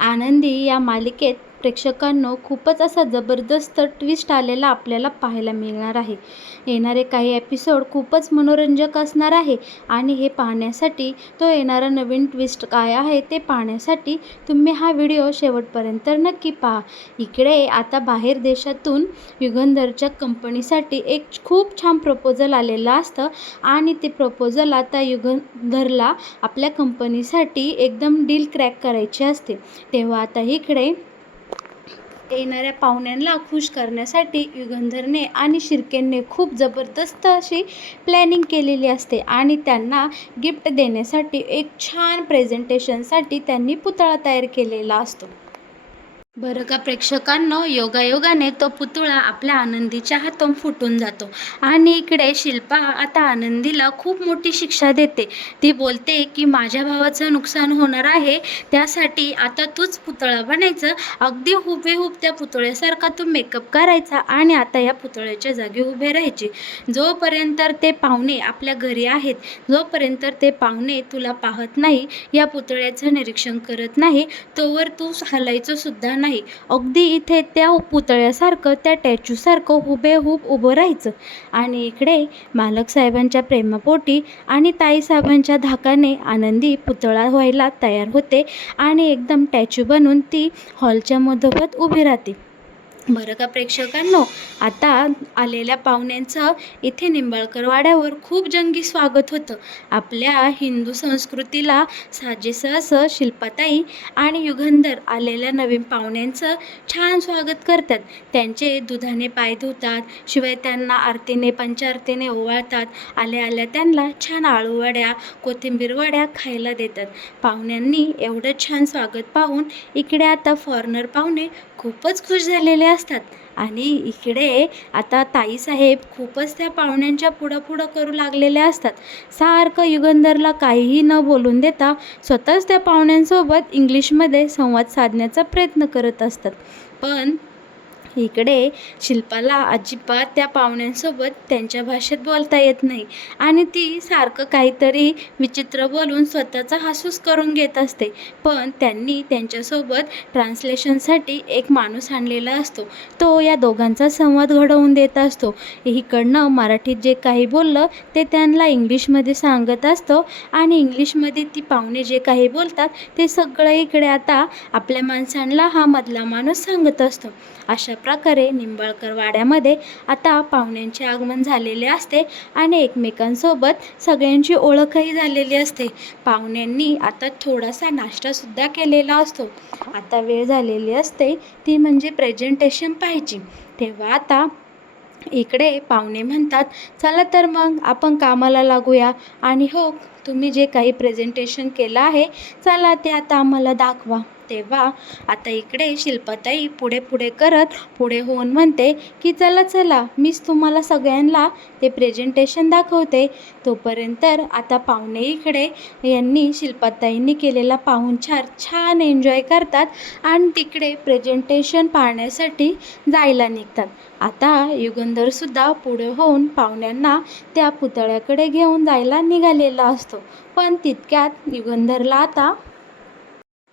आनंदी या मालिकेत प्रेक्षकांनो खूपच असा जबरदस्त ट्विस्ट आलेला आपल्याला पाहायला मिळणार आहे. येणारे काही एपिसोड खूपच मनोरंजक असणार आहे आणि हे पाहण्यासाठी तो येणारा नवीन ट्विस्ट काय आहे ते पाहण्यासाठी तुम्ही हा व्हिडिओ शेवटपर्यंत नक्की पहा. इकडे आता बाहेर देशातून युगंधरच्या कंपनीसाठी एक खूप छान प्रपोजल आलेलं असतं आणि ते प्रपोजल आता युगंधरला आपल्या कंपनीसाठी एकदम डील क्रॅक करायची असते. तेव्हा आता इकडे येणाऱ्या पाहुण्यांना खुश करण्यासाठी युगंधरने आणि शिर्केने खूप जबरदस्त अशी प्लॅनिंग केलेली असते आणि त्यांना गिफ्ट देण्यासाठी एक छान प्रेझेंटेशनसाठी त्यांनी पुतळा तयार केलेला असतो. बरं का प्रेक्षकांनो, योगायोगाने तो पुतळा आपल्या आनंदीच्या हातून फुटून जातो आणि इकडे शिल्पा आता आनंदीला खूप मोठी शिक्षा देते. ती बोलते की माझ्या भावाचं नुकसान होणार आहे, त्यासाठी आता तूच पुतळा बनायचं, अगदी हुबेहूब त्या पुतळ्यासारखा तू मेकअप करायचा आणि आता या पुतळ्याच्या जागी उभे राहायचे. जोपर्यंत ते पाहुणे आपल्या घरी आहेत, जोपर्यंत ते पाहुणे तुला पाहत नाही, या पुतळ्याचं निरीक्षण करत नाही, तोवर तू हलायचं सुद्धा नाही. अगदी इथे त्या पुतळ्यासारखं, त्या स्टॅच्यूसारखं हुबेहूब उभं राहायचं. आणि इकडे मालक साहेबांच्या प्रेमापोटी आणि ताई साहेबांच्या धाकाने आनंदी पुतळा व्हायला तयार होते आणि एकदम स्टॅच्यू बनून ती हॉलच्या मधोमध उभी राहते. बरं का प्रेक्षकांनो, आता आलेल्या पाहुण्यांचं इथे निंबाळकर वाड्यावर खूप जंगी स्वागत होतं. आपल्या हिंदू संस्कृतीला साजेसं असं शिल्पाताई आणि युगंधर आलेल्या नवीन पाहुण्यांचं छान स्वागत करतात. त्यांचे दुधाने पाय धुतात, शिवाय त्यांना आरतीने पंचारतीने ओवाळतात. आल्या आल्या त्यांना छान आळूवड्या, कोथिंबीर वड्या खायला देतात. पाहुण्यांनी एवढं छान स्वागत पाहून इकडे आता फॉरेनर पाहुणे खूपच खुश झालेले असतात. आणि इकडे आता ताईसाहेब खूपच त्या पाहुण्यांच्या पुढं करू लागलेले असतात. सारखं युगंधरला काहीही न बोलून देता स्वतःच त्या पाहुण्यांसोबत इंग्लिशमध्ये संवाद साधण्याचा प्रयत्न करत असतात. पण इकडे शिल्पाला अजिबात त्या पाहुण्यांसोबत त्यांच्या भाषेत बोलता येत नाही आणि ती सारखं काहीतरी विचित्र बोलून स्वतःचा हासूस करून घेत असते. पण त्यांनी त्यांच्यासोबत ट्रान्सलेशनसाठी एक माणूस आणलेला असतो. तो या दोघांचा संवाद घडवून देत असतो. इकडनं मराठीत जे काही बोललं ते त्यांना इंग्लिशमध्ये सांगत असतो आणि इंग्लिशमध्ये ती पाहुणे जे काही बोलतात ते सगळं इकडे आता आपल्या माणसांना हा मधला माणूस सांगत असतो. अशा प्रकारे निंबाळकर वाड्यामध्ये आता पाहुण्यांचे आगमन झालेले असते आणि एकमेकांसोबत सगळ्यांची ओळखही झालेली असते. पाहुण्यांनी आता थोडासा नाश्तासुद्धा केलेला असतो. आता वेळ झालेली असते ती म्हणजे प्रेझेंटेशन पाहायची. तेव्हा आता इकडे पाहुणे म्हणतात, चला तर मग आपण कामाला लागूया आणि हो, तुम्ही जे काही प्रेझेंटेशन केलं आहे चला ते आता आम्हाला दाखवा. तेव्हा आता इकडे शिल्पाताई पुढे करत पुढे होऊन म्हणते की चला चला, मीच तुम्हाला सगळ्यांना ते प्रेझेंटेशन दाखवते. तोपर्यंत आता पाहुणे इकडे यांनी शिल्पाताईंनी केलेला पाहुणचार छान एन्जॉय करतात आणि तिकडे प्रेझेंटेशन पाहण्यासाठी जायला निघतात. आता युगंधरसुद्धा पुढे होऊन पाहुण्यांना त्या पुतळ्याकडे घेऊन जायला निघालेला असतो. पण तितक्यात युगंधरला आता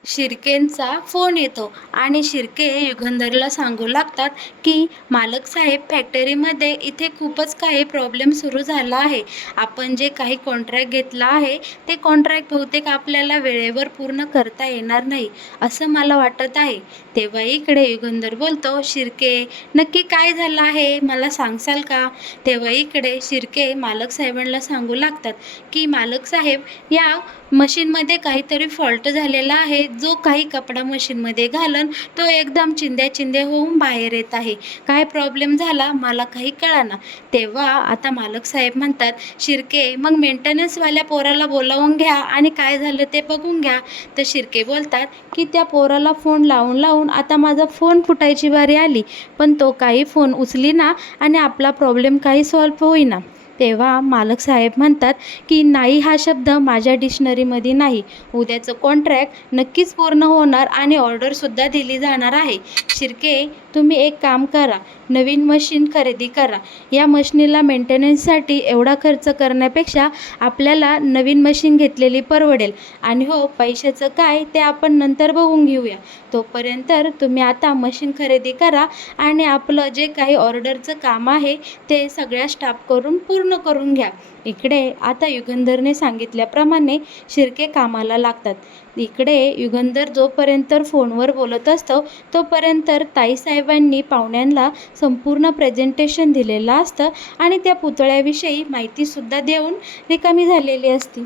शिर्केंचा फोन येतो आणि शिर्के युगंधरला सांगू लागतात की मालक साहेब, फॅक्टरीमध्ये इथे खूपच काही प्रॉब्लेम सुरू झाला आहे. आपण जे काही कॉन्ट्रॅक्ट घेतला आहे ते कॉन्ट्रॅक्ट बहुतेक आपल्याला वेळेवर पूर्ण करता येणार नाही असं मला वाटत आहे. तेव्हा इकडे युगंधर बोलतो, शिर्के नक्की काय झालं आहे मला सांगसाल का? तेव्हा इकडे शिर्के मालक साहेबांना सांगू लागतात की मालक साहेब, या मशीनमध्ये काहीतरी फॉल्ट झालेला आहे. जो काही कपडा मशीनमध्ये घालन तो एकदम चिंध्या होऊन बाहेर येत आहे. काय प्रॉब्लेम झाला मला काही कळेना. तेव्हा आता मालक साहेब म्हणतात, शिर्के मग मेंटेनन्सवाल्या पोराला बोलावून घ्या आणि काय झालं ते बघून घ्या. तर शिर्के बोलतात की त्या पोराला फोन लावून आता माझा फोन फुटायची बारी आली, पण तो काही फोन उचलीना आणि आपला प्रॉब्लेम काही सॉल्व्ह होईना. तेव्हा मालक साहेब म्हणतात की नाही, हा शब्द माझ्या डिक्शनरीमध्ये नाही. उद्याचं कॉन्ट्रॅक्ट नक्कीच पूर्ण होणार आणि ऑर्डरसुद्धा दिली जाणार आहे. शिर्के तुम्ही एक काम करा, नवीन मशीन खरेदी करा. या मशीनीला मेंटेनन्ससाठी एवढा खर्च करण्यापेक्षा आपल्याला नवीन मशीन घेतलेली परवडेल. आणि हो, पैशाचं काय ते आपण नंतर बघून घेऊया. तोपर्यंत तुम्ही आता मशीन खरेदी करा आणि आपलं जे काही ऑर्डरचं काम आहे ते सगळ्या स्टाफ करून पूर्ण करून घ्या. इकडे आता युगंधरने सांगितल्याप्रमाणे शिर्के कामाला लागतात. इकडे युगंधर जोपर्यंत फोनवर बोलत असतो तोपर्यंत ताईसाहेबांनी पाहुण्यांना संपूर्ण प्रेझेंटेशन दिलेलं असतं आणि त्या पुतळ्याविषयी माहितीसुद्धा देऊन रिकामी झालेली असती.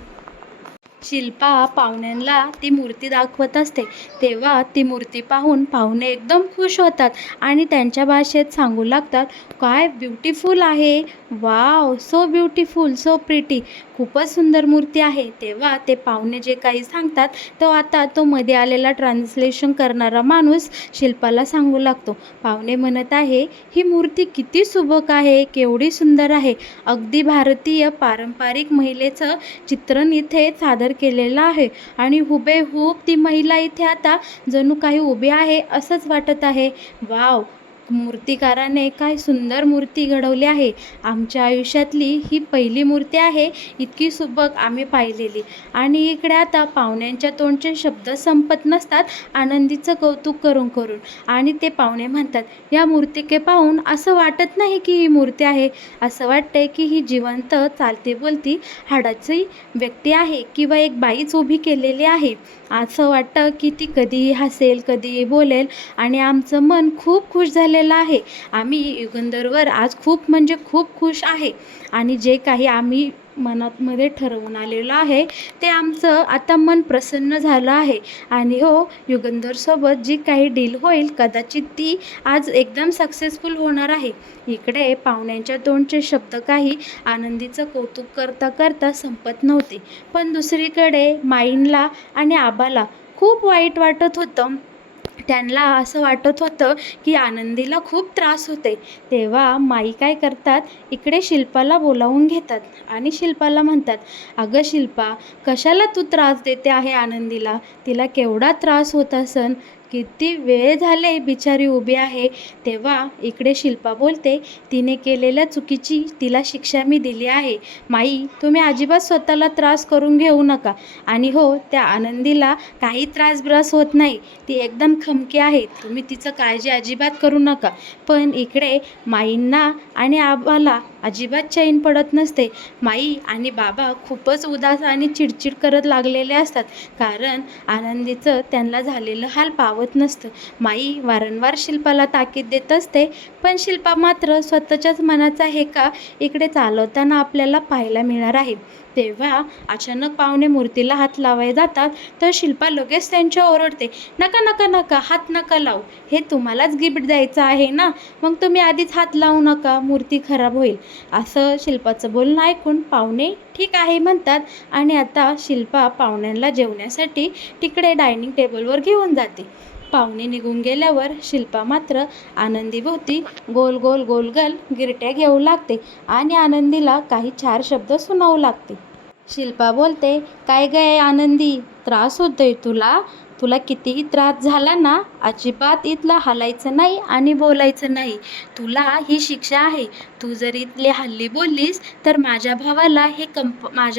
शिल्पा पाहुण्यांना ती मूर्ती दाखवत असते, तेव्हा ती मूर्ती पाहून पाहुणे एकदम खुश होतात आणि त्यांच्या भाषेत सांगू लागतात, काय ब्युटिफुल आहे, wow, so beautiful, so pretty, खूपच सुंदर मूर्ती आहे. तेव्हा ते पाहुणे जे काही सांगतात तो आता तो मध्ये आलेला ट्रान्सलेशन करणारा माणूस शिल्पाला सांगू लागतो. पाहुणे म्हणत आहे, ही मूर्ती किती सुबक आहे, केवढी सुंदर आहे, अगदी भारतीय पारंपरिक महिलेचं चित्रण इथे सादर केलेलं आहे आणि हुबेहूब ती महिला इथे आता जणू काही उभी आहे असंच वाटत आहे. वाव, मूर्तिकाराने काय सुंदर मूर्ती घडवली आहे. आमच्या आयुष्यातली ही पहिली मूर्ती आहे इतकी सुबक आम्ही पाहिलेली. आणि इकडे आता पाहुण्यांच्या तोंडचे शब्द संपत नसतात आनंदीचं कौतुक करून करून. आणि ते पाहुणे म्हणतात, या मूर्तिके पाहून असं वाटत नाही की ही मूर्ती आहे, असं वाटतंय की ही जिवंत चालती बोलती हाडाची व्यक्ती आहे किंवा एक बाईच उभी केलेली आहे. असं वाटतं की ती कधीही हसेल, कधीही बोलेल आणि आमचं मन खूप खुश झालेलं आहे. आम्ही युगंधरवर आज खूप म्हणजे खूप खुश आहे आणि जे काही आम्ही मनामध्ये ठरवून आलेलं आहे ते आमचं आता मन प्रसन्न झालं आहे. आणि हो, युगंधरसोबत जी काही डील होईल कदाचित ती आज एकदम सक्सेसफुल होणार आहे. इकडे पाहुण्यांच्या तोंडचे शब्द काही आनंदीचं कौतुक करता करता संपत नव्हते. पण दुसरीकडे माईंला आणि आबाला खूप वाईट वाटत होतं. त्यांना असं वाटत होतं की आनंदीला खूप त्रास होते. तेव्हा माई काय करतात, इकडे शिल्पाला बोलावून घेतात आणि शिल्पाला म्हणतात, अगं शिल्पा, कशाला तू त्रास देते आहे आनंदीला, तिला केवढा त्रास होत असन, किती वेळ झाले बिचारी उभी आहे. तेव्हा इकडे शिल्पा बोलते, तिने केलेल्या चुकीची तिला शिक्षा मी दिली आहे. माई, तुम्ही अजिबात स्वतःला त्रास करून घेऊ नका. आणि हो, त्या आनंदीला काही त्रास होत नाही, ती एकदम खमकी आहे, तुम्ही तिचं काळजी अजिबात करू नका. पण इकडे माईंना आणि आबाला अजिबात चैन पडत नसते. माई आणि बाबा खूपच उदास आणि चिडचिड करत लागलेले असतात, कारण आनंदीचं त्यांना झालेलं हाल पावत नसतं. माई वारंवार शिल्पाला ताकीद देत असते, पण शिल्पा मात्र स्वतःच्याच मनाचा हेका इकडे चालवताना आपल्याला पाहायला मिळणार आहे. तेव्हा अचानक पाहुणे मूर्तीला हात लावायला जातात तर शिल्पा लगेच त्यांच्या ओरडते, नका नका नका, हात नका लावू, हे तुम्हालाच गिफ्ट द्यायचं आहे ना, मग तुम्ही आधीच हात लावू नका, मूर्ती खराब होईल. असं शिल्पाचं बोलणं ऐकून पाहुणे ठीक आहे म्हणतात आणि आता शिल्पा पाहुण्यांना जेवण्यासाठी तिकडे डायनिंग टेबलवर घेऊन जाते. पाहुणे निघून गेल्यावर शिल्पा मात्र आनंदीभोवती गोल गोल गोल गोल गिरट्या घेऊ लागते आणि आनंदीला काही 4 शब्द सुनावू लागते. शिल्पा बोलते, काय गं आनंदी, त्रास होतोय तुला? तुला कितीही त्रास झाला ना, अजिबात इथलं हलायचं नाही आणि बोलायचं नाही. तुला ही शिक्षा आहे. तू जर इथली हल्ली बोललीस तर माझ्या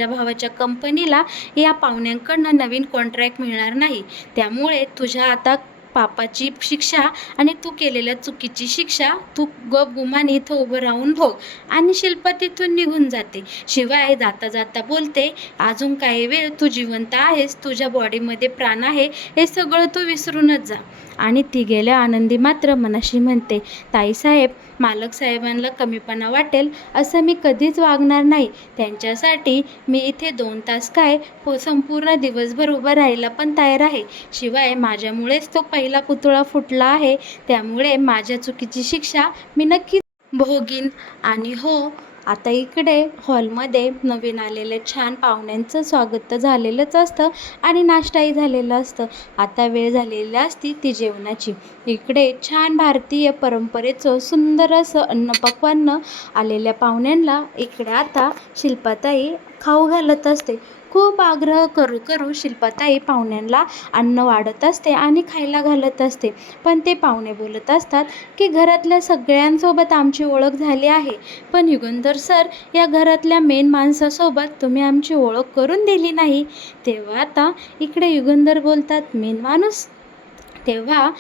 भावाच्या कंपनीला या पाहुण्यांकडनं नवीन कॉन्ट्रॅक्ट मिळणार नाही. त्यामुळे तुझ्या आता पापाची शिक्षा आणि तू केलेल्या चुकीची शिक्षा तू गुमान इथं उभं राहून भोग. आणि शिल्पा तिथून निघून जाते. शिवाय जाता जाता बोलते, अजून काही वेळ तू जिवंत आहेस, तुझ्या बॉडीमध्ये प्राण आहे, हे सगळं तू विसरूनच जा. आणि ती गेल्या आनंदी मात्र मनाशी म्हणते, ताईसाहेब, मालक साहेबांना कमीपणा वाटेल असं मी कधीच वागणार नाही. त्यांच्यासाठी मी इथे 2 तास काय संपूर्ण दिवसभर उभं राहायला पण तयार आहे. शिवाय माझ्यामुळेच तो पहिला पुतळा फुटला आहे, त्यामुळे माझ्या चुकीची शिक्षा मी नक्कीच भोगीन. आणि हो, आता इकडे हॉलमध्ये नवीन आलेल्या छान पाहुण्यांचं स्वागत तर झालेलंच असतं आणि नाश्ताही झालेलं असतं. आता वेळ झालेली असती ती जेवणाची. इकडे छान भारतीय परंपरेचं सुंदर असं अन्नपक्वान्न आलेल्या पाहुण्यांना इकडे आता शिल्पाताई खाऊ घालत असते. खूप आग्रह करू करू शिल्पाताई पाहुण्यांना अन्न वाढत असते आणि खायला घालत असते. पण ते पाहुणे बोलत असतात की घरातल्या सगळ्यांसोबत आमची ओळख झाली आहे, पण युगंधर सर, या घरातल्या मेन माणसासोबत तुम्ही आमची ओळख करून दिली नाही. तेव्हा आता इकडे युगंधर बोलतात, मेन माणूस? तेव्हा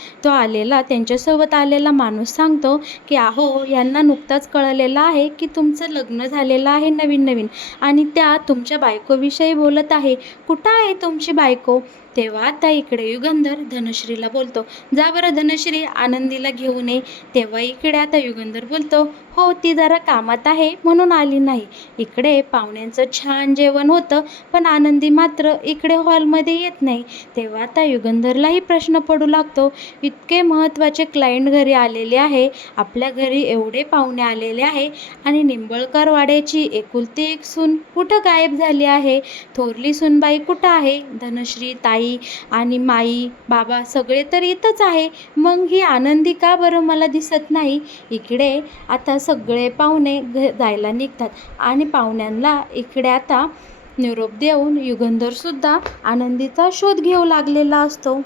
त्यांच्यासोबत आलेला माणूस सांगतो की अहो, यांना नुकताच कळलेलं आहे की तुमचं लग्न झालेलं आहे नवीन नवीन, आणि त्या तुमच्या बायकोविषयी बोलत आहे. कुठं आहे तुमची बायको? तेव्हा आता इकडे युगंधर धनश्रीला बोलतो, जा बरं धनश्री, आनंदीला घेऊन ये. तेव्हा इकडे आता युगंधर बोलतो, हो, ती जरा कामात आहे म्हणून आली नाही. इकडे पाहुण्यांचं छान जेवण होतं, पण आनंदी मात्र इकडे हॉलमध्ये येत नाही. तेव्हा आता युगंधरलाही प्रश्न पडू लागतो, इतके महत्त्वाचे क्लायंट घरी आलेले आहे, आपल्या घरी एवढे पाहुणे आलेले आहे, आणि निंबळकर वाड्याची एकुलती एक सून कुठं गायब झाली आहे? थोरली सूनबाई कुठं आहे? धनश्री ताई आणि माई बाबा सगळे तर इथंच आहे, मग ही आनंदी का बरं मला दिसत नाही? इकडे आता सगळे पाहुणे जायला निघतात आणि पाहुण्यांना इकडे आता निरोप देऊन युगंधरसुद्धा आनंदीचा शोध घेऊ लागलेला असतो.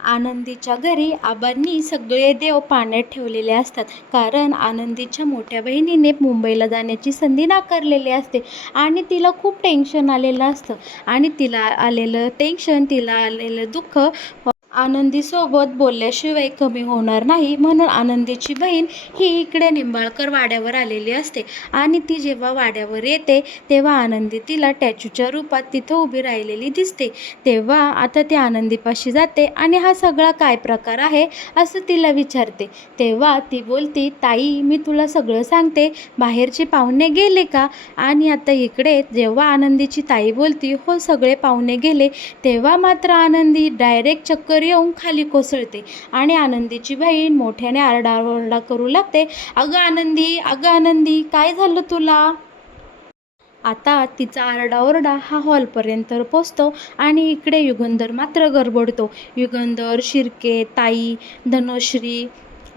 आनंदीच्या घरी आबांनी सगळे देव पाण्यात ठेवलेले असतात, कारण आनंदीच्या मोठ्या बहिणीने मुंबईला जाण्याची संधी नाकारलेली असते आणि तिला खूप टेन्शन आलेलं असतं, आणि तिला आलेलं टेन्शन, तिला आलेलं दुःख आनंदीसोबत बोलल्याशिवाय कमी होणार नाही. म्हणून आनंदीची बहीण ही इकडे निंबाळकर वाड्यावर आलेली असते, आणि ती जेव्हा वाड्यावर येते तेव्हा आनंदी तिला टॅचूच्या रूपात तिथं उभी राहिलेली दिसते. तेव्हा आता ती आनंदीपाशी जाते आणि हा सगळा काय प्रकार आहे असं तिला विचारते. तेव्हा ती बोलती, ताई, मी तुला सगळं सांगते, बाहेरचे पाहुणे गेले का? आणि आता इकडे जेव्हा आनंदीची ताई बोलती, हो, सगळे पाहुणे गेले, तेव्हा मात्र आनंदी डायरेक्ट चक्कर येऊन खाली कोसळते आणि आनंदीची बहीण मोठ्याने आरडाओरडा करू लागते, अगं आनंदी, काय झालं तुला? आता तिचा आरडाओरडा हा हॉलपर्यंत पोचतो आणि इकडे युगंधर मात्र गडबडतो. युगंधर, शिर्के, ताई, धनश्री,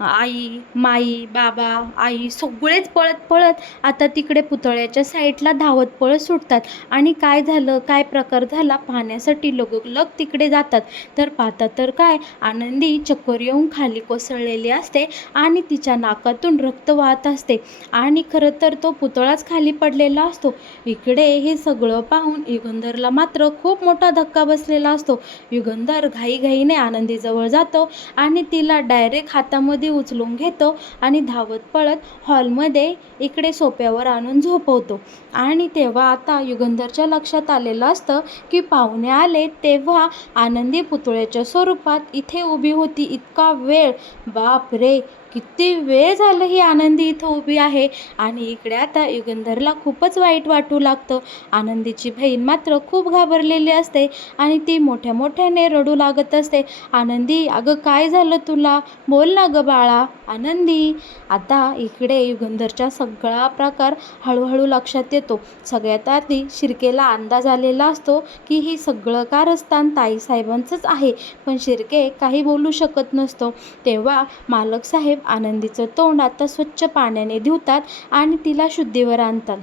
आई, माई, बाबा, आई सगळेच पळत पळत आता तिकडे पुतळ्याच्या साईडला धावत पळत सुटतात, आणि काय झालं, काय प्रकार झाला पाहण्यासाठी लगोलग तिकडे जातात. तर पाहतात तर काय, आनंदी चक्कर येऊन खाली कोसळलेली असते आणि तिच्या नाकातून रक्त वाहत असते, आणि खरं तर तो पुतळाच खाली पडलेला असतो. इकडे हे सगळं पाहून युगंधरला मात्र खूप मोठा धक्का बसलेला असतो. युगंधर घाईघाईने आनंदीजवळ जातो आणि तिला डायरेक्ट हातामध्ये उचलून घेतो आणि धावत पळत हॉलमध्ये इकडे सोप्यावर आणून झोपवतो. आणि तेव्हा आता युगंधरच्या लक्षात आलेलं असतं की पाहुणे आले तेव्हा आनंदी पुतळ्याच्या स्वरूपात इथे उभी होती. इतका वेळ, बाप रे, किती वेळ झालं ही आनंदी इथं उभी आहे. आणि इकडे आता युगंधरला खूपच वाईट वाटू लागतं. आनंदीची बहीण मात्र खूप घाबरलेली असते आणि ती मोठ्या मोठ्याने रडू लागत असते, आनंदी, अगं काय झालं तुला? बोल ना गं बाळा, आनंदी. आता इकडे युगंधरचा सगळा प्रकार हळूहळू लक्षात येतो. सगळ्यात आधी शिर्केला अंदाज आलेला असतो की ही सगळं कारस्थान ताईसाहेबांचंच आहे, पण शिर्के काही बोलू शकत नसतो. तेव्हा मालक साहेब आनंदीचं तोंड आता स्वच्छ पाण्याने धुतात आणि तिला शुद्धीवर आणतात.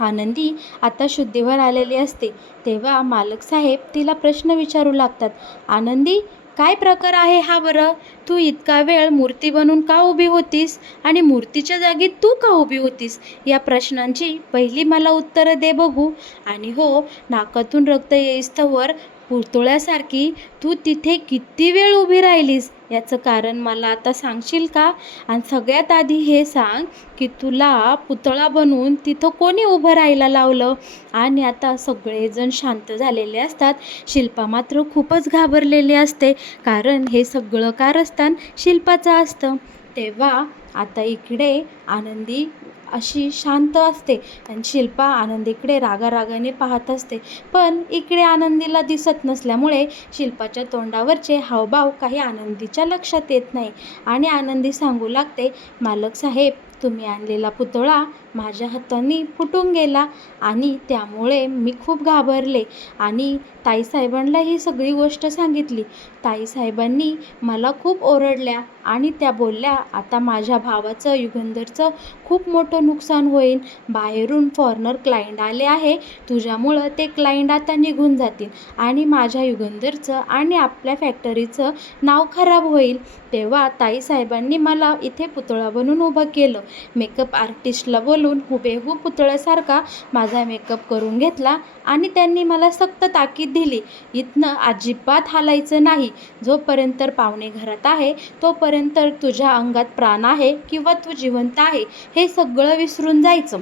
आनंदी आता शुद्धीवर आलेली असते. तेव्हा मालक साहेब तिला प्रश्न विचारू लागतात, आनंदी, काय प्रकार आहे हा बरं? तू इतका वेळ मूर्ती बनून का उभी होतीस, आणि मूर्तीच्या जागी तू का उभी होतीस? या प्रश्नांची पहिली मला उत्तरं दे बघू. आणि हो, नाकातून रक्त येईस्तवर पुतळ्यासारखी तू तिथे किती वेळ उभी राहिलीस याचं कारण मला आता सांगशील का? आणि सगळ्यात आधी हे सांग की तुला पुतळा बनवून तिथं कोणी उभं राहायला लावलं? आणि आता सगळेजण शांत झालेले असतात. शिल्पा मात्र खूपच घाबरलेली असते, कारण हे सगळं कारस्थान शिल्पाचं असतं. तेव्हा आता इकडे आनंदी अशी शांत असते आणि शिल्पा आनंदीकडे रागारागाने पाहत असते, पण इकडे आनंदीला दिसत नसल्यामुळे शिल्पाच्या तोंडावरचे हावभाव काही आनंदीच्या लक्षात येत नाही. आणि आनंदी सांगू लागते, मालक साहेब, तुम्ही आणलेला पुतळा माझ्या हाताने फुटून गेला आणि त्यामुळे मी खूप घाबरले आणि ताईसाहेबांना ही सगळी गोष्ट सांगितली. ताईसाहेबांनी मला खूप ओरडल्या आणि त्या बोलल्या, आता माझ्या भावाचं युगंधरचं खूप मोठं नुकसान होईल. बाहेरून फॉरेनर क्लायंट आले आहे, तुझ्यामुळं ते क्लायंट आता निघून जातील आणि माझ्या युगंधरचं आणि आपल्या फॅक्टरीचं नाव खराब होईल. तेव्हा ताईसाहेबांनी मला इथे पुतळा बनवून उभं केलं. मेकअप आर्टिस्टला बोलून हुबेहूब पुतळ्यासारखा माझा मेकअप करून घेतला आणि त्यांनी मला सक्त ताकीद दिली, इथनं अजिबात हालायचं नाही. जोपर्यंत पाहुणे घरात आहे तोपर्यंत तुझ्या अंगात प्राण आहे किंवा तू जिवंत आहे हे सगळं विसरून जायचं.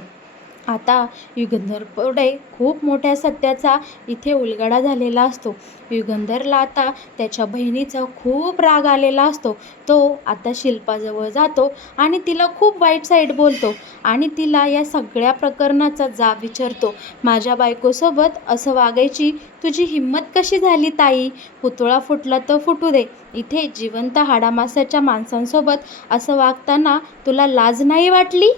आता युगंधर पुढे खूप मोठ्या सत्याचा इथे उलगडा झालेला असतो. युगंधरला आता त्याच्या बहिणीचा खूप राग आलेला असतो. तो आता शिल्पाजवळ जातो आणि तिला खूप वाईट साईड बोलतो आणि तिला या सगळ्या प्रकरणाचा जाब विचारतो. माझ्या बायकोसोबत असं वागायची तुझी हिंमत कशी झाली ताई? पुतळा फुटला तर फुटू दे, इथे जिवंत हाडामासाच्या माणसांसोबत असं वागताना तुला लाज नाही वाटली?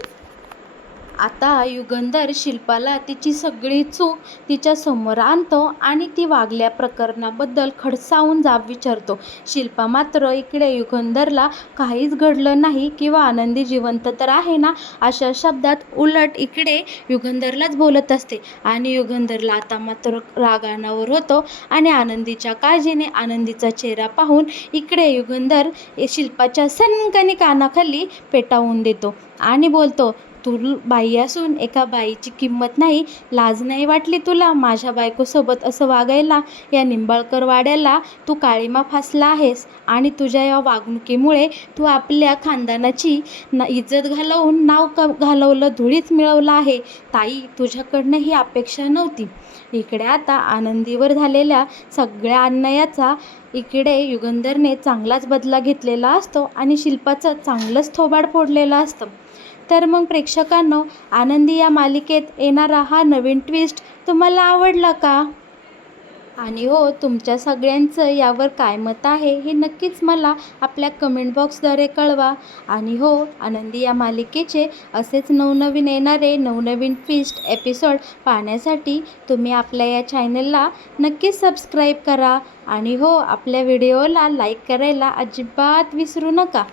आता युगंधर शिल्पाला तिची सगळी चूक तिच्या समोर आणतो आणि ती वागल्या प्रकरणाबद्दल खडसावून जाब विचारतो. शिल्पा मात्र इकडे युगंधरला काहीच घडलं नाही किंवा आनंदी जिवंत तर आहे ना अशा शब्दात उलट इकडे युगंधरलाच बोलत असते आणि युगंधरला आता मात्र राग अनावर होतो आणि आनंदीच्या काळजीने आनंदीचा चेहरा पाहून इकडे युगंधर शिल्पाच्या सनकणी कानाखाली पेटावून देतो आणि बोलतो, तू बाई असून एका बाईची किंमत नाही, लाज नाही वाटली तुला माझ्या बायकोसोबत असं वागायला? या निंबाळकर वाड्याला तू काळिमा फासला आहेस आणि तुझ्या या वागणुकीमुळे तू आपल्या खानदानाची इज्जत घालवून नाव घालवलं, धुळीच मिळवलं आहे. ताई, तुझ्याकडनं ही अपेक्षा नव्हती. इकडे आता आनंदीवर झालेल्या सगळ्या अन्यायाचा इकडे युगंधरने चांगलाच बदला घेतलेला असतो आणि शिल्पाचं चांगलंच थोबाड फोडलेलं असतं. तर मग प्रेक्षकांनो, आनंदी या मालिकेत येणारा हा नवीन ट्विस्ट तुम्हाला आवडला का? आणि हो, तुमच्या सगळ्यांचं यावर काय मत आहे हे नक्कीच मला आपल्या कमेंट बॉक्सद्वारे कळवा. आणि हो, आनंदी या मालिकेचे असेच नवनवीन येणारे नवनवीन ट्विस्ट एपिसोड पाहण्यासाठी तुम्ही आपल्या या चॅनलला नक्कीच सबस्क्राईब करा. आणि हो, आपल्या व्हिडिओला लाईक करायला अजिबात विसरू नका.